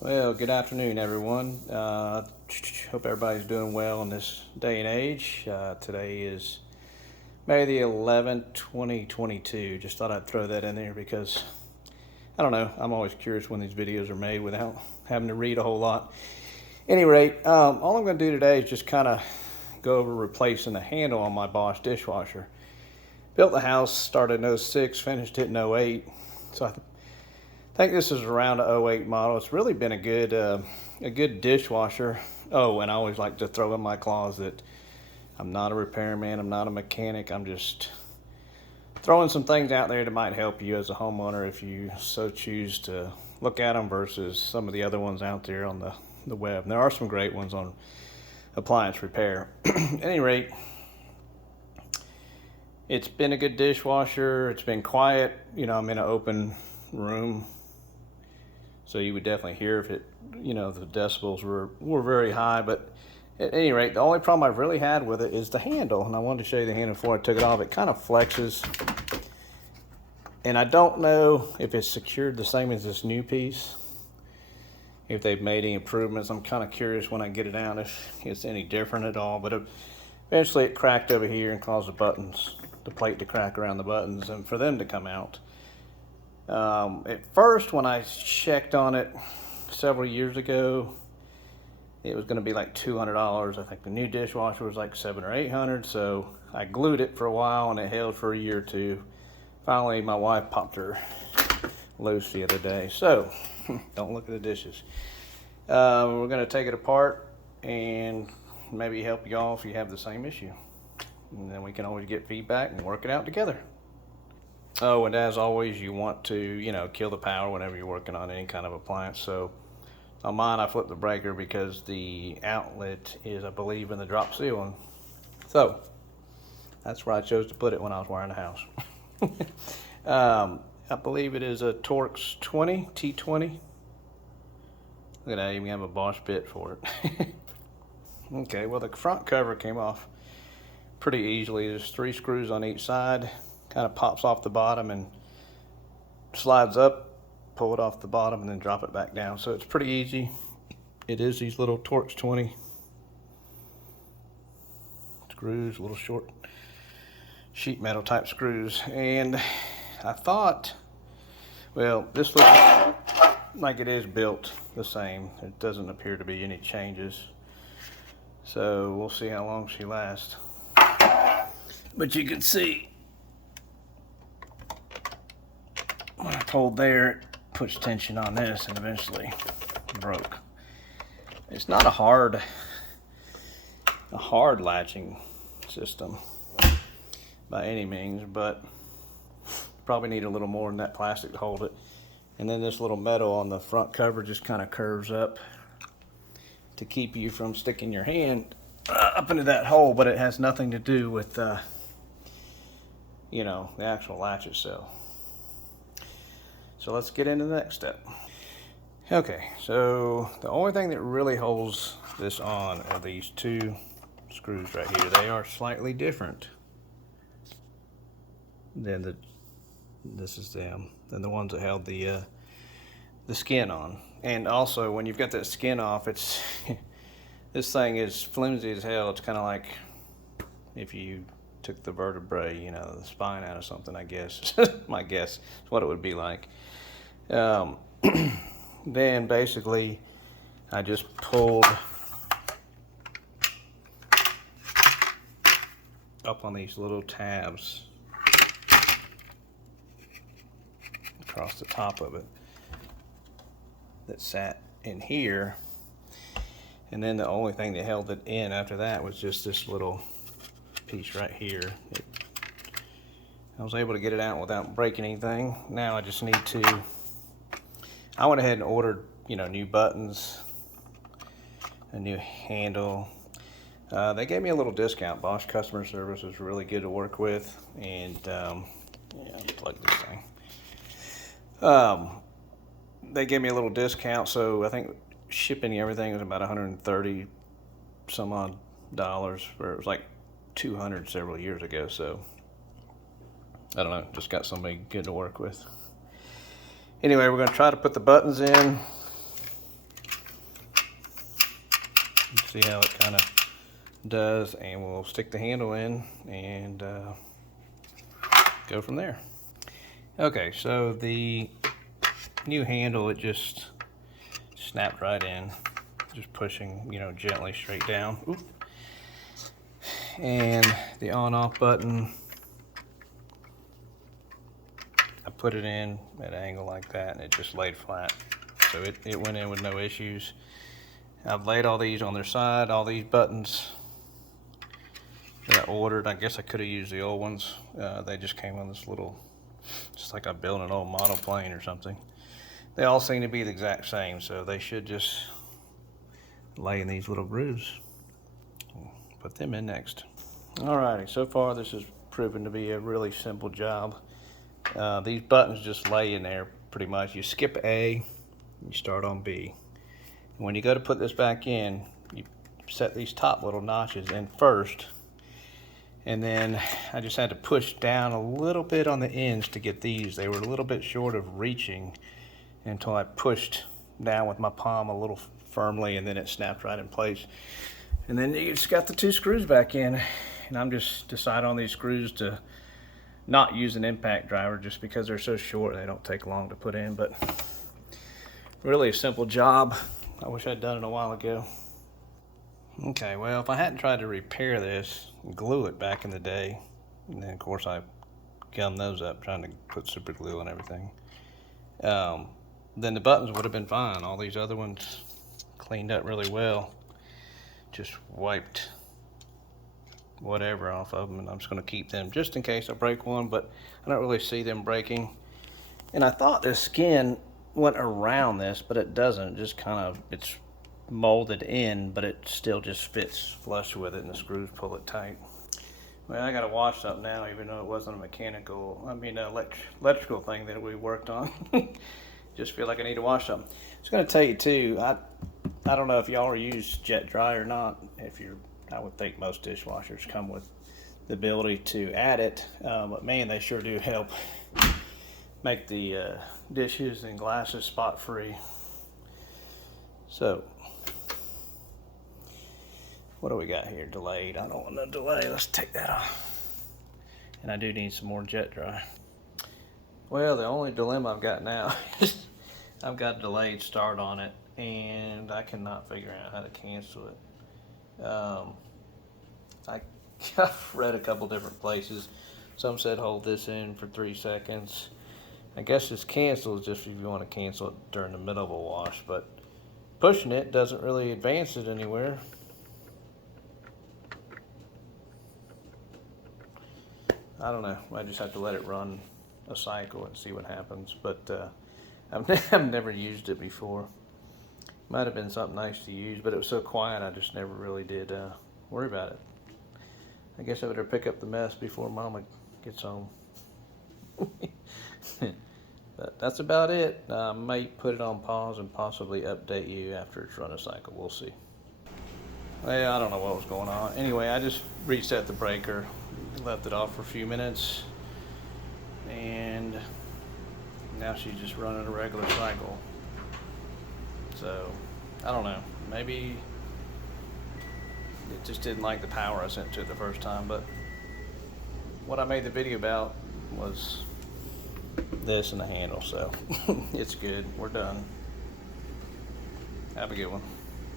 Well, good afternoon, everyone. Hope everybody's doing well in this day and age. Today is May the 11th, 2022. Just thought I'd throw that in there because, I don't know, I'm always curious when these videos are made without having to read a whole lot. Any rate, all I'm going to do today is just kind of go over replacing the handle on my Bosch dishwasher. Built the house, started in 06, finished it in 08. So I think this is around an 08 model. It's really been a good dishwasher. Oh, and I always like to throw in my clause that I'm not a repairman, I'm not a mechanic. I'm just throwing some things out there that might help you as a homeowner if you so choose to look at them versus some of the other ones out there on the web. And there are some great ones on appliance repair. At any rate, it's been a good dishwasher. It's been quiet. You know, I'm in an open room, so you would definitely hear if it, the decibels were very high. But at any rate, the only problem I've really had with it is the handle. And I wanted to show you the handle before I took it off. It kind of flexes. And I don't know if it's secured the same as this new piece, if they've made any improvements. I'm kind of curious when I get it out if it's any different at all. But eventually it cracked over here and caused the plate to crack around the buttons and for them to come out. At first, when I checked on it several years ago, it was going to be like $200. I think the new dishwasher was like $700 or $800. So I glued it for a while and it held for a year or two. Finally, my wife popped her loose the other day. So don't look at the dishes. We're going to take it apart and maybe help y'all if you have the same issue. And then we can always get feedback and work it out together. Oh, and as always, you want to, kill the power whenever you're working on any kind of appliance. So on mine, I flipped the breaker because the outlet is, I believe, in the drop ceiling. So that's where I chose to put it when I was wiring the house. I believe it is a Torx 20, T20. Look at that, I even have a Bosch bit for it. Okay, well, the front cover came off pretty easily. There's 3 screws on each side. Kind of pops off the bottom and slides up, pull it off the bottom, and then drop it back down. So it's pretty easy. It is these little Torx 20 screws, little short sheet metal type screws. And I thought, well, this looks like it is built the same. It doesn't appear to be any changes. So we'll see how long she lasts. But you can see when I pulled there, it puts tension on this and eventually broke. It's not a hard latching system by any means, but probably need a little more than that plastic to hold it. And then this little metal on the front cover just kind of curves up to keep you from sticking your hand up into that hole, but it has nothing to do with the actual latch itself. So let's get into the next step. Okay, so the only thing that really holds this on are these 2 screws right here. They are slightly different than the ones that held the skin on. And also, when you've got that skin off, it's this thing is flimsy as hell. It's kind of like if you took the vertebrae, the spine out of something, I guess. My guess is what it would be like. Then basically I just pulled up on these little tabs across the top of it that sat in here, and then the only thing that held it in after that was just this little piece right here. I was able to get it out without breaking anything. Now I just need to, I went ahead and ordered, new buttons, a new handle. They gave me a little discount. Bosch customer service is really good to work with. And, unplug this thing. They gave me a little discount, so I think shipping and everything was about 130 some odd dollars, where it was like 200 several years ago. So I don't know, just got somebody good to work with. Anyway, we're going to try to put the buttons in. see how it kind of does, and we'll stick the handle in and go from there. Okay, so the new handle, it just snapped right in, just pushing, you know, gently straight down. Oop. And the on-off button, I put it in at an angle like that, and it just laid flat. So it went in with no issues. I've laid all these on their side, all these buttons that I ordered. I guess I could have used the old ones. They just came on this little, just like I built an old model plane or something. They all seem to be the exact same, so they should just lay in these little grooves. Put them in next. Alrighty, so far this has proven to be a really simple job. These buttons just lay in there pretty much. You skip A, you start on B. And when you go to put this back in, you set these top little notches in first, and then I just had to push down a little bit on the ends to get these. They were a little bit short of reaching until I pushed down with my palm a little firmly, and then it snapped right in place. And then you just got the 2 screws back in, and I'm just decided on these screws to not use an impact driver just because they're so short. They don't take long to put in, but really a simple job. I wish I'd done it a while ago. Okay, well, if I hadn't tried to repair this, glue it back in the day, and then of course I gummed those up trying to put super glue and everything, then the buttons would have been fine. All these other ones cleaned up really well. Just wiped whatever off of them, and I'm just going to keep them just in case I break one, but I don't really see them breaking. And I thought the skin went around this, but it doesn't. It just kind of, it's molded in, but it still just fits flush with it, and the screws pull it tight. Well, I got to wash something now, even though it wasn't a electrical thing that we worked on. Just feel like I need to wash something. I was going to tell you too, I don't know if y'all use jet dry or not. I would think most dishwashers come with the ability to add it, but man, they sure do help make the dishes and glasses spot free. So, what do we got here? Delayed. I don't want no delay. Let's take that off. And I do need some more jet dry. Well, the only dilemma I've got now is I've got a delayed start on it, and I cannot figure out how to cancel it. I've read a couple different places. Some said hold this in for 3 seconds. I guess it's canceled just if you want to cancel it during the middle of a wash, but pushing it doesn't really advance it anywhere. I don't know. I just have to let it run a cycle and see what happens, but I've never used it before. Might have been something nice to use, but it was so quiet I just never really did worry about it. I guess I better pick up the mess before Mama gets home. But that's about it. I might put it on pause and possibly update you after it's run a cycle. We'll see. Well, I don't know what was going on. Anyway, I just reset the breaker, left it off for a few minutes, and now she's just running a regular cycle. So, I don't know. Maybe it just didn't like the power I sent to it the first time, but what I made the video about was this and the handle, so it's good. We're done. Have a good one.